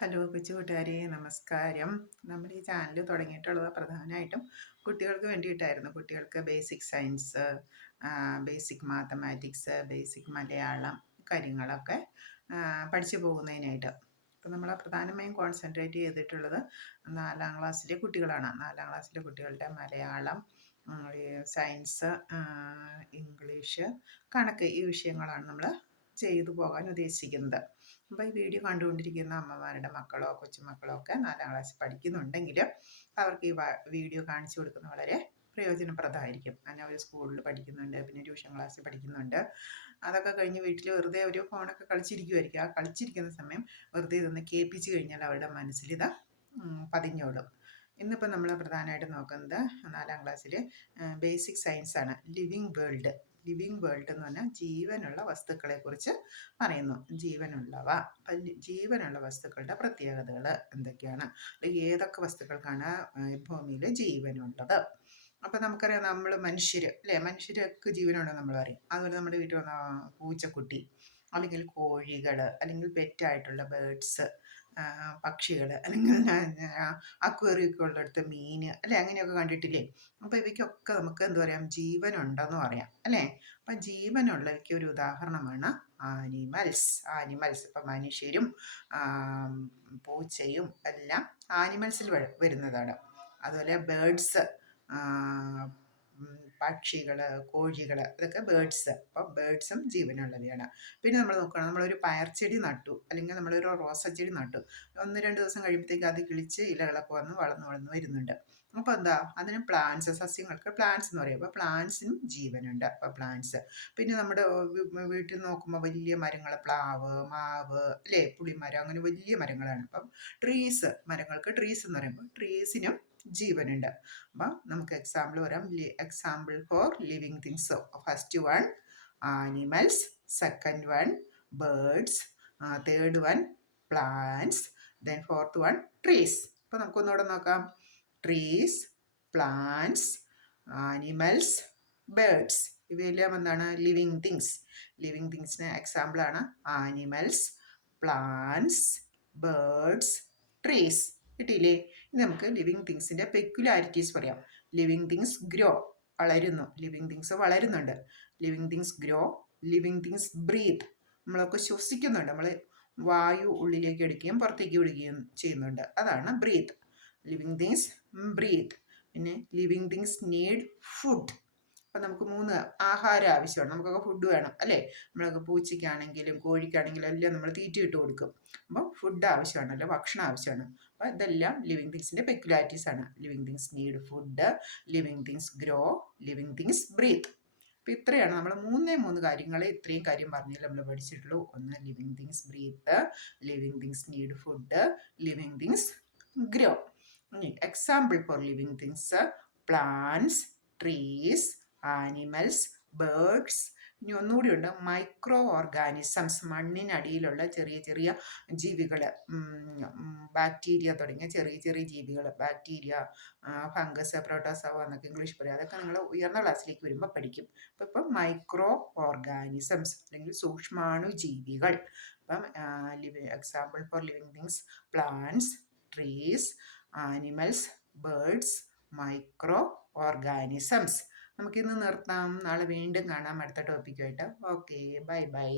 Hello കൊച്ചു കൂട്ടുകാരെ, നമസ്കാരം. നമ്മൾ ഈ ചാനൽ തുടങ്ങിയിട്ടുള്ളത് പ്രധാനമായിട്ടും കുട്ടികൾക്ക് വേണ്ടിയിട്ടായിരുന്നു. കുട്ടികൾക്ക് basic science, basic mathematics, basic Malayalam കാര്യങ്ങളൊക്കെ പഠിച്ചു പോകുന്നതിനായിട്ട്. അപ്പം നമ്മൾ പ്രധാനമായും കോൺസെൻട്രേറ്റ് ചെയ്തിട്ടുള്ളത് 4ാം ക്ലാസ്സിലെ കുട്ടികളാണ്. 4ാം ക്ലാസ്സിലെ കുട്ടികളുടെ മലയാളം, ഈ സയൻസ്, ഇംഗ്ലീഷ്, കണക്ക് ഈ വിഷയങ്ങളാണ് നമ്മൾ ചെയ്തു പോകാൻ ഉദ്ദേശിക്കുന്നത്. അപ്പോൾ ഈ വീഡിയോ കണ്ടുകൊണ്ടിരിക്കുന്ന അമ്മമാരുടെ മക്കളോ കൊച്ചുമക്കളോ ഒക്കെ 4ാം ക്ലാസ്സിൽ പഠിക്കുന്നുണ്ടെങ്കിൽ അവർക്ക് ഈ വീഡിയോ കാണിച്ചു കൊടുക്കുന്നത് വളരെ പ്രയോജനപ്രദമായിരിക്കും. അങ്ങനെ അവർ സ്കൂളിൽ പഠിക്കുന്നുണ്ട്, പിന്നെ ട്യൂഷൻ ക്ലാസ്സിൽ പഠിക്കുന്നുണ്ട്. അതൊക്കെ കഴിഞ്ഞ് വീട്ടിൽ വെറുതെ ഒരു ഫോണൊക്കെ കളിച്ചിരിക്കുമായിരിക്കും. ആ കളിച്ചിരിക്കുന്ന സമയം വെറുതെ ഇതൊന്ന് കേൾപ്പിച്ച് കഴിഞ്ഞാൽ അവരുടെ മനസ്സിലിത് പതിഞ്ഞോളും. ഇന്നിപ്പോൾ നമ്മൾ പ്രധാനമായിട്ടും നോക്കുന്നത് 4ാം ക്ലാസ്സിൽ ബേസിക് സയൻസ് ആണ്. ലിവിങ് വേൾഡ് എന്ന് പറഞ്ഞാൽ ജീവനുള്ള വസ്തുക്കളെക്കുറിച്ച് പറയുന്നു. ജീവനുള്ളവ. ജീവനുള്ള വസ്തുക്കളുടെ പ്രത്യേകതകൾ എന്തൊക്കെയാണ്, അല്ലെങ്കിൽ ഏതൊക്കെ വസ്തുക്കൾക്കാണ് ഭൂമിയിൽ ജീവനുള്ളത്. അപ്പം നമുക്കറിയാം, നമ്മൾ മനുഷ്യർ അല്ലേ, മനുഷ്യർക്ക് ജീവനുണ്ടെന്ന് നമ്മൾ പറയും. അതുപോലെ നമ്മുടെ വീട്ടിൽ വന്ന പൂച്ചക്കുട്ടി, അല്ലെങ്കിൽ കോഴികൾ, അല്ലെങ്കിൽ പെറ്റായിട്ടുള്ള ബേഡ്സ്, പക്ഷികൾ, അല്ലെങ്കിൽ അക്വേറിയൊക്കെ ഉള്ളിടത്ത് മീൻ അല്ലേ, അങ്ങനെയൊക്കെ കണ്ടിട്ടില്ലേ. അപ്പോൾ ഇവയ്ക്കൊക്കെ നമുക്ക് എന്താ പറയാം, ജീവനുണ്ടെന്ന് പറയാം അല്ലേ. അപ്പം ജീവനുള്ളവയ്ക്ക് ഒരു ഉദാഹരണമാണ് ആനിമൽസ്. ഇപ്പം മനുഷ്യരും പൂച്ചയും എല്ലാം ആനിമൽസിൽ വരുന്നതാണ്. അതുപോലെ ബേഡ്സ്, പക്ഷികൾ, കോഴികൾ, ഇതൊക്കെ ബേഡ്സ്. അപ്പം ബേഡ്സും ജീവനുള്ളവയാണ്. പിന്നെ നമ്മൾ നോക്കണം, നമ്മളൊരു പയർച്ചെടി നട്ടു, അല്ലെങ്കിൽ നമ്മളൊരു റോസച്ചെടി നട്ടു. 1-2 ദിവസം കഴിയുമ്പോഴത്തേക്ക് അത് കിളിച്ച് ഇലകളൊക്കെ വന്ന് വളർന്നു വരുന്നുണ്ട്. അപ്പോൾ എന്താ, അതിന് പ്ലാന്റ്സ്, സസ്യങ്ങൾക്ക് പ്ലാന്റ്സ് എന്ന് പറയും. അപ്പോൾ പ്ലാന്റ്സിനും ജീവനുണ്ട്. അപ്പോൾ പ്ലാന്റ്സ്. പിന്നെ നമ്മുടെ വീട്ടിൽ നോക്കുമ്പോൾ വലിയ മരങ്ങൾ, പ്ലാവ്, മാവ് അല്ലേ, പുളിമരം, അങ്ങനെ വലിയ മരങ്ങളാണ്. അപ്പം മരങ്ങൾക്ക് ട്രീസ് എന്ന് പറയുമ്പോൾ ട്രീസിനും ജീവനുണ്ട്. അപ്പം നമുക്ക് എക്സാമ്പിൾ പറയാം. Example for living things. First one animals, second one birds, third one plants, then fourth one trees. അപ്പം നമുക്കൊന്നുകൂടെ നോക്കാം. Trees, plants, animals, birds. ഇവയെല്ലാം എന്താണ്, ലിവിങ് തിങ്സ്. ലിവിങ് തിങ്സിന് എക്സാമ്പിളാണ് ആനിമൽസ്, പ്ലാന്റ്സ്, ബേർഡ്സ്, ട്രീസ്. കിട്ടിയില്ലേ? ഇനി നമുക്ക് ലിവിങ് തിങ്സിൻ്റെ പെക്യുലാരിറ്റീസ് പറയാം. ലിവിങ് തിങ്സ് ഗ്രോ, വളരുന്നു. ലിവിങ് തിങ്സ് വളരുന്നുണ്ട്. Living things grow. Living things breathe, നമ്മളൊക്കെ ശ്വസിക്കുന്നുണ്ട്. നമ്മൾ വായു ഉള്ളിലേക്ക് എടുക്കുകയും പുറത്തേക്ക് വിടുകയും ചെയ്യുന്നുണ്ട്. അതാണ് ബ്രീത്ത്. Living things breathe. പിന്നെ ലിവിങ് തിങ്സ് നീഡ് ഫുഡ്. അപ്പം നമുക്ക് 3 ആഹാരം ആവശ്യമാണ്. നമുക്കൊക്കെ ഫുഡ് വേണം അല്ലേ. നമ്മളൊക്കെ പൂച്ചയ്ക്കാണെങ്കിലും കോഴിക്കാണെങ്കിലും എല്ലാം നമ്മൾ തീറ്റ ഇട്ട് കൊടുക്കും. അപ്പം ഫുഡ് ആവശ്യമാണല്ലോ, ഭക്ഷണം ആവശ്യമാണ്. അപ്പോൾ ഇതെല്ലാം ലിവിങ് തിങ്സിൻ്റെ പെക്യുലാരിറ്റീസ് ആണ്. Living things need food, living things grow, living things breathe. അപ്പോൾ ഇത്രയാണ് നമ്മൾ 3 കാര്യങ്ങൾ, ഇത്രയും കാര്യം പറഞ്ഞാൽ നമ്മൾ പഠിച്ചിട്ടുള്ളൂ. ഒന്ന് living things breathe, living things need food, living things grow. Example for living things: plants, trees, animals, birds. ഇനി ഒന്നുകൂടി ഉണ്ട്, മൈക്രോ ഓർഗാനിസംസ്. മണ്ണിനടിയിലുള്ള ചെറിയ ചെറിയ ജീവികൾ, ബാക്ടീരിയ തുടങ്ങിയ ചെറിയ ചെറിയ ജീവികൾ. ബാക്ടീരിയ, ഫംഗസ്, പ്രോട്ടോസോവ എന്നൊക്കെ ഇംഗ്ലീഷ് പറയും. അതൊക്കെ നിങ്ങൾ ഉയർന്ന ക്ലാസ്സിലേക്ക് വരുമ്പോൾ പഠിക്കും. ഇപ്പം മൈക്രോ ഓർഗാനിസംസ് അല്ലെങ്കിൽ സൂക്ഷ്മാണു ജീവികൾ. അപ്പം example for living things: plants, trees, animals, birds, micro organisms. നമുക്കിന്ന് നിർത്താം. നാളെ വീണ്ടും കാണാം അടുത്ത ടോപ്പിക്കുമായിട്ട്. Okay, bye bye.